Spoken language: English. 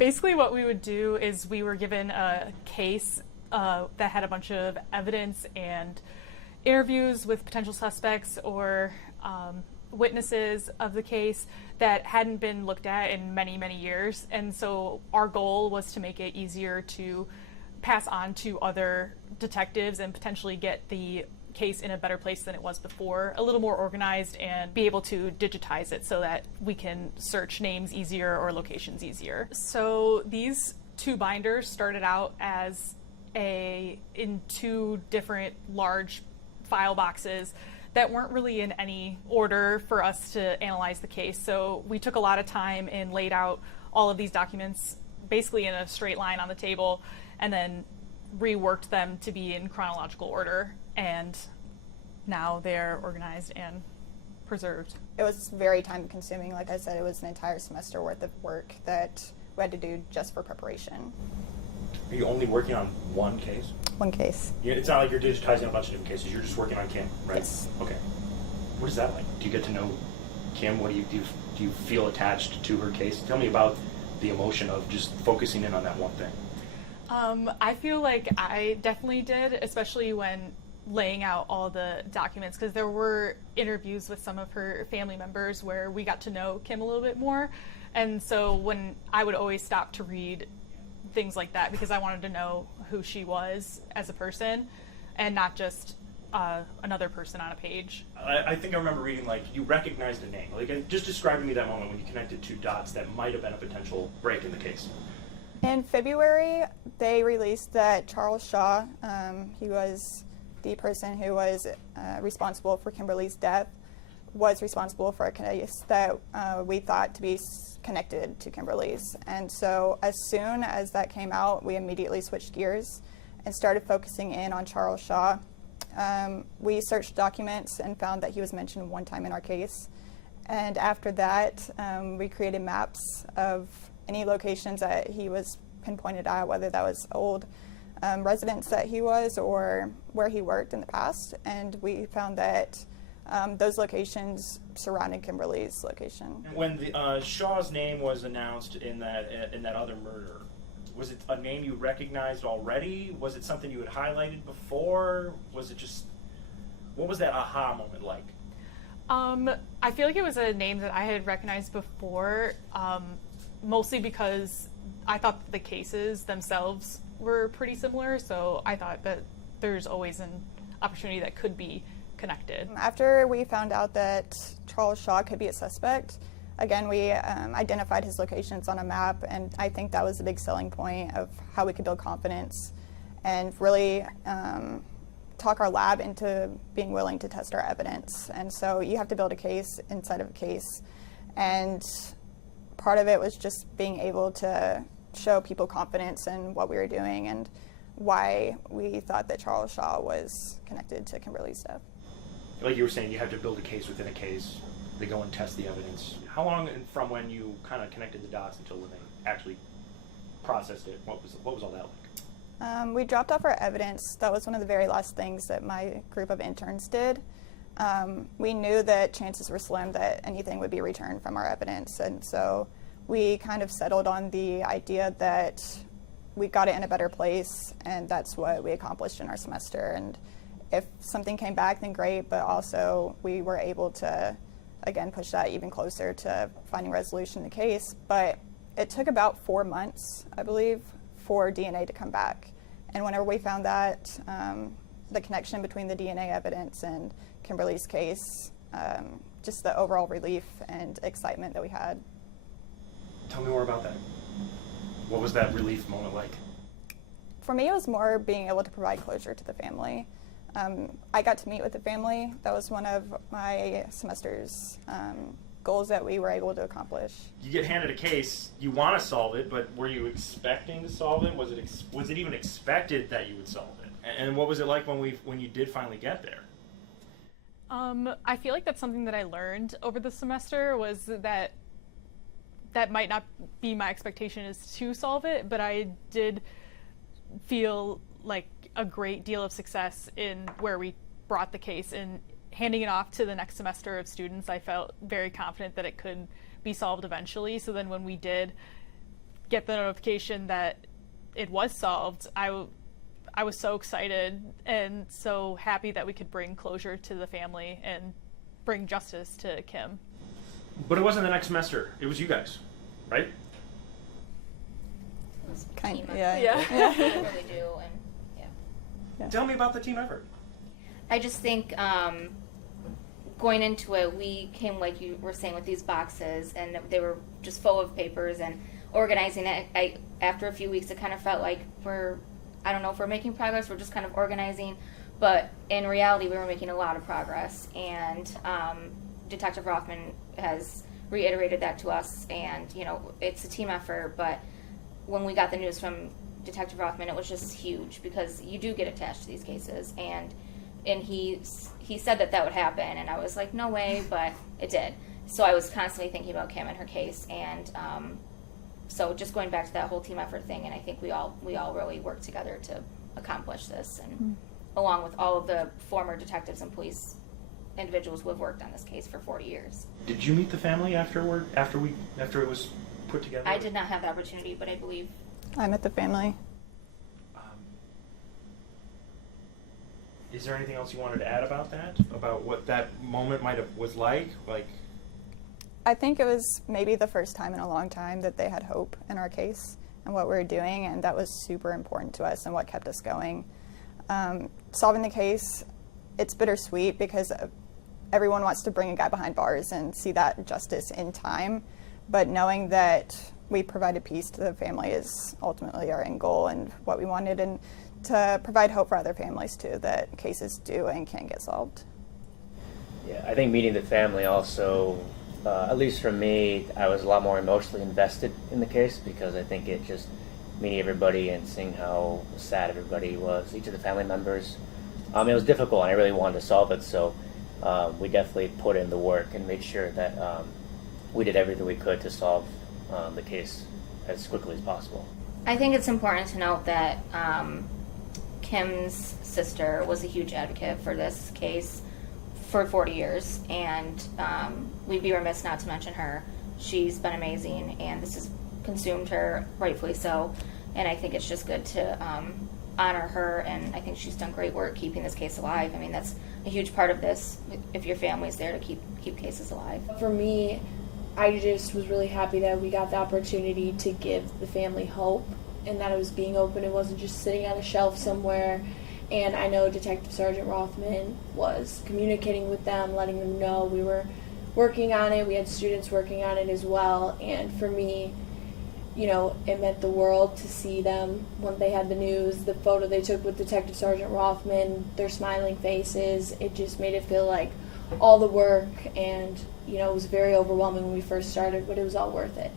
Basically what we would do is we were given a case that had a bunch of evidence and interviews with potential suspects or witnesses of the case that hadn't been looked at in many, many years. And so our goal was to make it easier to pass on to other detectives and potentially get the case in a better place than it was before, a little more organized, and be able to digitize it so that we can search names easier or locations easier. So these two binders started out as in two different large file boxes that weren't really in any order for us to analyze the case. So we took a lot of time and laid out all of these documents basically in a straight line on the table, and then reworked them to be in chronological order, and now they're organized and preserved. It was very time consuming. Like I said, it was an entire semester worth of work that we had to do just for preparation. Are you only working on one case? One case. Yeah, it's not like you're digitizing a bunch of different cases. You're just working on Kim, right? Yes. Okay. What is that like? Do you get to know Kim? What do you feel attached to her case? Tell me about the emotion of just focusing in on that one thing. I feel like I definitely did, especially when laying out all the documents, because there were interviews with some of her family members where we got to know Kim a little bit more. And so when I would always stop to read things like that, because I wanted to know who she was as a person and not just another person on a page. I think I remember reading, like, you recognized a name. Like, just describe to me that moment when you connected two dots that might have been a potential break in the case. In February, they released that Charles Shaw, he was the person who was responsible for Kimberly's death, was responsible for a case that we thought to be connected to Kimberly's. And so as soon as that came out, we immediately switched gears and started focusing in on Charles Shaw. We searched documents and found that he was mentioned one time in our case. And after that, we created maps of any locations that he was pinpointed at, whether that was old residence that he was or where he worked in the past. And we found that those locations surrounded Kimberly's location. When the Shaw's name was announced in that other murder, was it a name you recognized already? Was it something you had highlighted before? Was it just, what was that aha moment like? I feel like it was a name that I had recognized before, mostly because I thought the cases themselves were pretty similar, so I thought that there's always an opportunity that could be connected. After we found out that Charles Shaw could be a suspect, again, we identified his locations on a map, and I think that was a big selling point of how we could build confidence and really talk our lab into being willing to test our evidence. And so you have to build a case inside of a case, and part of it was just being able to show people confidence in what we were doing and why we thought that Charles Shaw was connected to Kimberly's death. Like you were saying, you have to build a case within a case. They go and test the evidence. How long from when you kind of connected the dots until when they actually processed it? What was all that like? We dropped off our evidence. That was one of the very last things that my group of interns did. We knew that chances were slim that anything would be returned from our evidence, and so we kind of settled on the idea that we got it in a better place, and that's what we accomplished in our semester. And if something came back, then great, but also we were able to, again, push that even closer to finding resolution in the case. But it took about 4 months, I believe, for DNA to come back. And whenever we found that, the connection between the DNA evidence and Kimberly's case, just the overall relief and excitement that we had. Tell me more about that. What was that relief moment like? For me, it was more being able to provide closure to the family. I got to meet with the family. That was one of my semester's goals that we were able to accomplish. You get handed a case, you want to solve it, but were you expecting to solve it? Was it even expected that you would solve it? And what was it like when you did finally get there? I feel like that's something that I learned over the semester, was that might not be my expectation is to solve it, but I did feel like a great deal of success in where we brought the case and handing it off to the next semester of students. I felt very confident that it could be solved eventually. So then when we did get the notification that it was solved, I was so excited and so happy that we could bring closure to the family and bring justice to Kim. But it wasn't the next semester. It was you guys, right? Kind Team of, effort. yeah. Yeah. They really do, and yeah. Tell me about the team effort. I just think going into it, we came, like you were saying, with these boxes, and they were just full of papers and organizing it. After a few weeks, it kind of felt like I don't know if we're making progress, we're just kind of organizing, but in reality, we were making a lot of progress, and Detective Rothman has reiterated that to us, and, you know, it's a team effort, but when we got the news from Detective Rothman, it was just huge, because you do get attached to these cases, and he said that would happen, and I was like, no way, but it did. So I was constantly thinking about Kim and her case, and so just going back to that whole team effort thing, and I think we all really worked together to accomplish this, and along with all of the former detectives and police individuals who have worked on this case for 40 years. Did you meet the family afterward? After it was put together? I did not have the opportunity, but I believe I met the family. Is there anything else you wanted to add about that? About what that moment was like? Like, I think it was maybe the first time in a long time that they had hope in our case and what we were doing, and that was super important to us and what kept us going. Solving the case, it's bittersweet because everyone wants to bring a guy behind bars and see that justice in time, but knowing that we provided peace to the family is ultimately our end goal and what we wanted, and to provide hope for other families too, that cases do and can get solved. Yeah, I think meeting the family also, at least for me, I was a lot more emotionally invested in the case, because I think it just meeting everybody and seeing how sad everybody was, each of the family members. It was difficult, and I really wanted to solve it, so we definitely put in the work and made sure that we did everything we could to solve the case as quickly as possible. I think it's important to note that Kim's sister was a huge advocate for this case for 40 years, and we'd be remiss not to mention her. She's been amazing, and this has consumed her, rightfully so, and I think it's just good to honor her, and I think she's done great work keeping this case alive. I mean, that's a huge part of this, if your family's there to keep cases alive. For me, I just was really happy that we got the opportunity to give the family hope, and that it was being open. It wasn't just sitting on a shelf somewhere. And I know Detective Sergeant Rothman was communicating with them, letting them know we were working on it. We had students working on it as well. And for me, you know, it meant the world to see them when they had the news, the photo they took with Detective Sergeant Rothman, their smiling faces. It just made it feel like all the work, and, you know, it was very overwhelming when we first started, but it was all worth it.